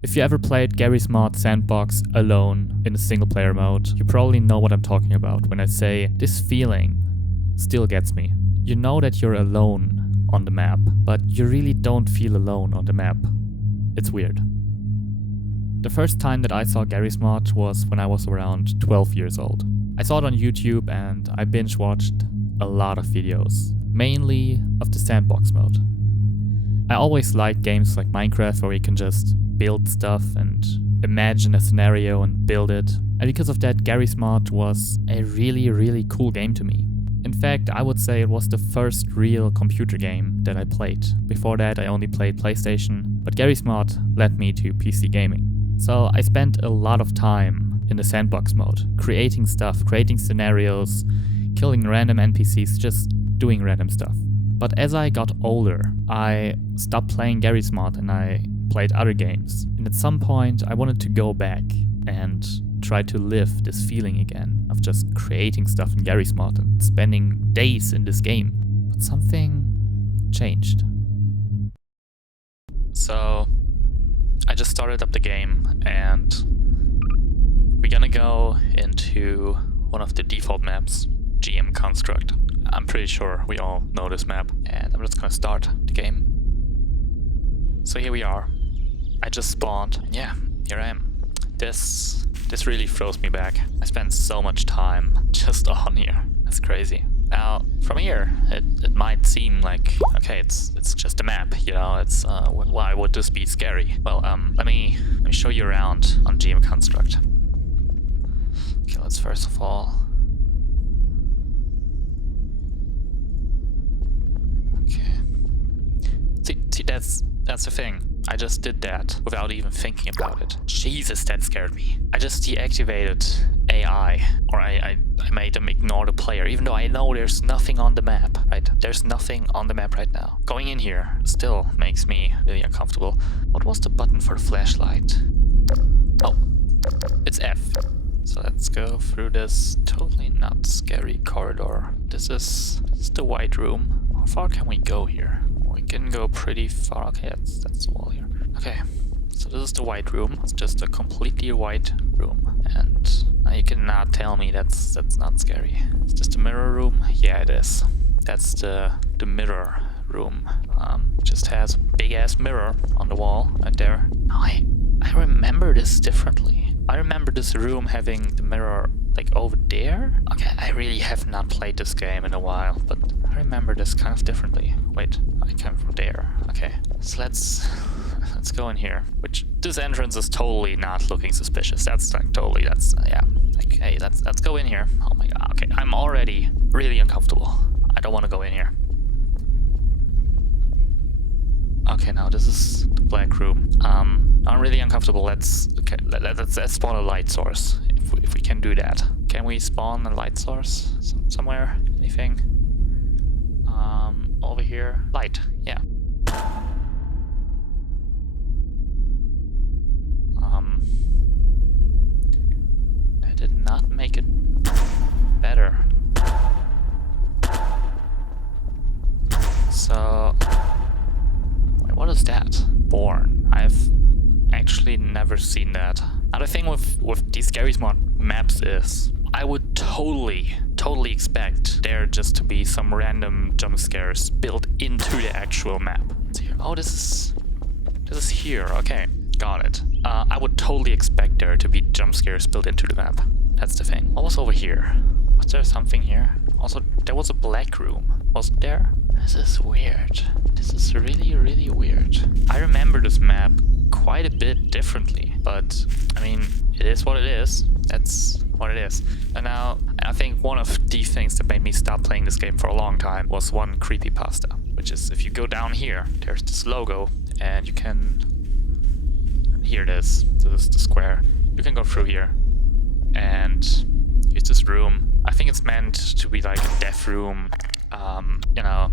If you ever played Garry's Mod Sandbox alone in a single player mode, you probably know what I'm talking about when I say this feeling still gets me. You know that you're alone on the map, but you really don't feel alone on the map. It's weird. The first time that I saw Garry's Mod was when I was around 12 years old. I saw it on YouTube and I binge watched a lot of videos, mainly of the sandbox mode. I always liked games like Minecraft where you can just build stuff and imagine a scenario and build it. And because of that, Garry's Mod was a really cool game to me. In fact, I would say it was the first real computer game that I played. Before that, I only played PlayStation, but Garry's Mod led me to PC gaming. So I spent a lot of time in the sandbox mode, creating stuff, creating scenarios, killing random NPCs, just doing random stuff. But as I got older, I stopped playing Garry's Mod and I played other games. And at some point, I wanted to go back and try to live this feeling again of just creating stuff in Garry's Mod and spending days in this game. But something changed. So I just started up the game and we're gonna go into one of the default maps, GM Construct. I'm pretty sure we all know this map, and I'm just gonna start the game. So here we are. I just spawned, and yeah, here I am. This really throws me back. I spent so much time just on here. That's crazy. Now, from here, it might seem like, okay, it's just a map, you know, it's, why would this be scary? Well, let me show you around on GM Construct. Okay, let's first of all... See, that's the thing. I just did that without even thinking about it. Jesus, that scared me. I just deactivated AI, or I made them ignore the player, even though I know there's nothing on the map, right? There's nothing on the map right now. Going in here still makes me really uncomfortable. What was the button for the flashlight? Oh, it's F. So let's go through this totally not scary corridor. This is the white room. How far can we go here? We can go pretty far. Okay, that's the wall here. Okay, so this is the white room. It's just a completely white room, and now you cannot tell me that's not scary. It's just a mirror room. Yeah, it is. That's the mirror room. Just has a big ass mirror on the wall right there. I remember this differently. I remember this room having the mirror like over there. Okay, I really have not played this game in a while, but I remember this kind of differently. Wait, I came from there. Okay, so let's go in here. Which this entrance is totally not looking suspicious. That's like totally. Yeah. Like, hey, let's go in here. Oh my god. Okay, I'm already really uncomfortable. I don't want to go in here. Okay, now this is the black room. I'm really uncomfortable. Let's spawn a light source if we can do that. Can we spawn a light source somewhere? Anything? Over here. Light. Yeah. That did not make it better. So. What is that? Born. I've actually never seen that. Now the thing with these Garry's Mod maps is I would totally expect there just to be some random jump scares built into the actual map. Oh, this is here. Okay, got it. I would totally expect there to be jump scares built into the map. That's the thing. What was over here? Was there something here? Also, there was a black room. Wasn't there? This is weird. This is really weird. I remember this map quite a bit differently, but I mean, it is what it is. That's what it is. And now, I think one of the things that made me stop playing this game for a long time was one creepypasta, which is if you go down here, there's this logo, and you can... Here it is. This is the square. You can go through here, and it's this room. I think it's meant to be like a death room. You know,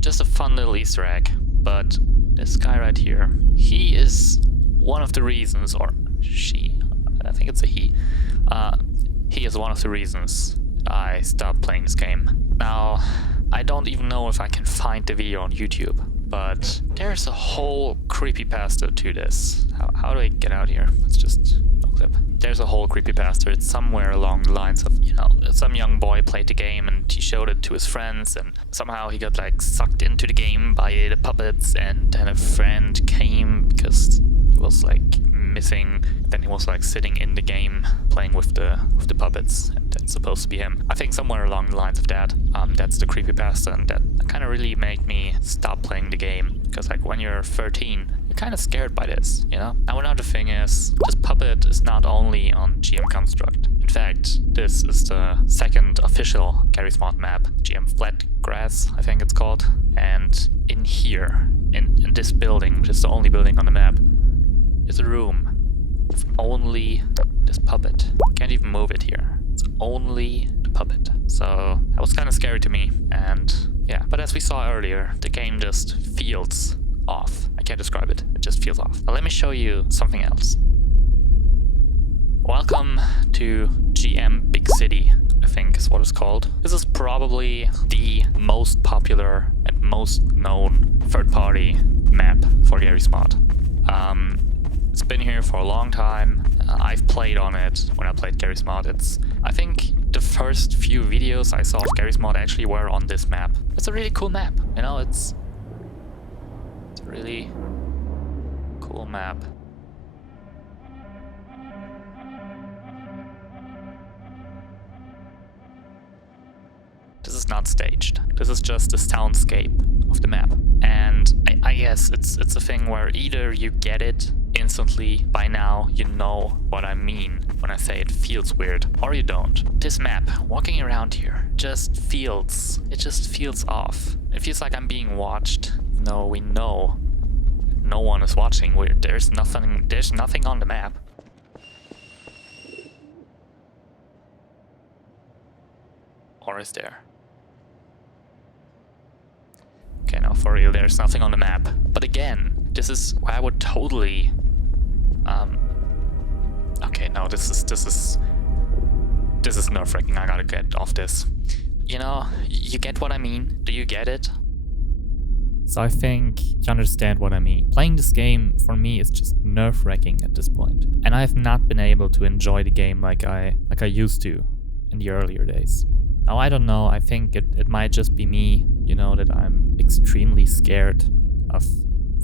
just a fun little Easter egg. But this guy right here, he is one of the reasons, or she, I think it's a he. He is one of the reasons I stopped playing this game. Now, I don't even know if I can find the video on YouTube, but there's a whole creepypasta to this. how do I get out here? Let's just no clip. There's a whole creepypasta. It's somewhere along the lines of, you know, some young boy played the game and he showed it to his friends, and somehow he got like sucked into the game by the puppets, and then a friend came because he was like missing. Then he was like sitting in the game playing with the puppets, and that's supposed to be him. I think somewhere along the lines of that. That's the creepypasta, and that kind of really made me stop playing the game, because like when you're 13, you're kind of scared by this, you know? Now another thing is, this puppet is not only on GM Construct. In fact, this is the second official Garry's Mod map, GM Flat Grass, I think it's called. And in here, in this building, which is the only building on the map, is a room with only this puppet. Can't even move it here. It's only the puppet. So that was kind of scary to me, and yeah. But as we saw earlier, the game just feels off. I can't describe it. It just feels off. Now let me show you something else. Welcome to GM Big City, I think is what it's called. This is probably the most popular and most known third-party map for Garry's Mod. It's been here for a long time. I've played on it when I played Garry's Mod. I think the first few videos I saw of Garry's Mod actually were on this map. It's a really cool map, you know, it's a really cool map. This is not staged. This is just the soundscape of the map. And I guess it's a thing where either you get it instantly, by now you know what I mean when I say it feels weird, or you don't. This map, walking around here, just feels off. It feels like I'm being watched. No, we know no one is watching. There's nothing on the map. Or is there? Okay, no, for real, there's nothing on the map. But again, this is where I would totally... Okay, no, this is nerve-wracking. I gotta get off this. You know, you get what I mean? Do you get it? So I think you understand what I mean. Playing this game, for me, is just nerve-wracking at this point. And I have not been able to enjoy the game like I used to in the earlier days. Now, I don't know, I think it might just be me, you know, that I'm extremely scared of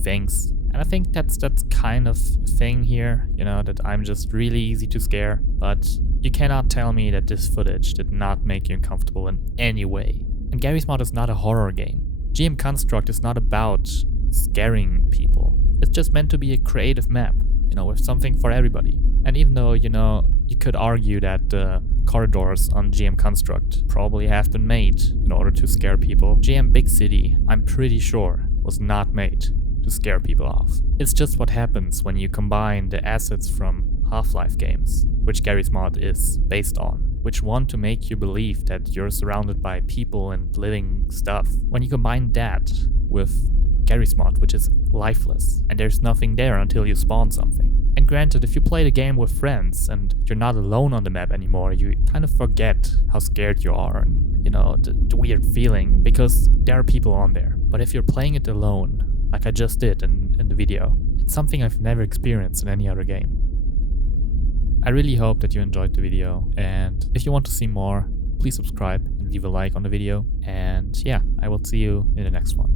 things. And I think that's kind of thing here, you know, that I'm just really easy to scare. But you cannot tell me that this footage did not make you uncomfortable in any way. And Garry's Mod is not a horror game. GM Construct is not about scaring people. It's just meant to be a creative map, you know, with something for everybody. And even though, you know, you could argue that the corridors on GM Construct probably have been made in order to scare people, GM Big City, I'm pretty sure, was not made to scare people off. It's just what happens when you combine the assets from Half-Life games, which Garry's Mod is based on, which want to make you believe that you're surrounded by people and living stuff. When you combine that with Garry's Mod, which is lifeless, and there's nothing there until you spawn something. And granted, if you play the game with friends and you're not alone on the map anymore, you kind of forget how scared you are and, you know, the weird feeling, because there are people on there. But if you're playing it alone, like I just did in the video, it's something I've never experienced in any other game. I really hope that you enjoyed the video, and if you want to see more, please subscribe and leave a like on the video, and yeah, I will see you in the next one.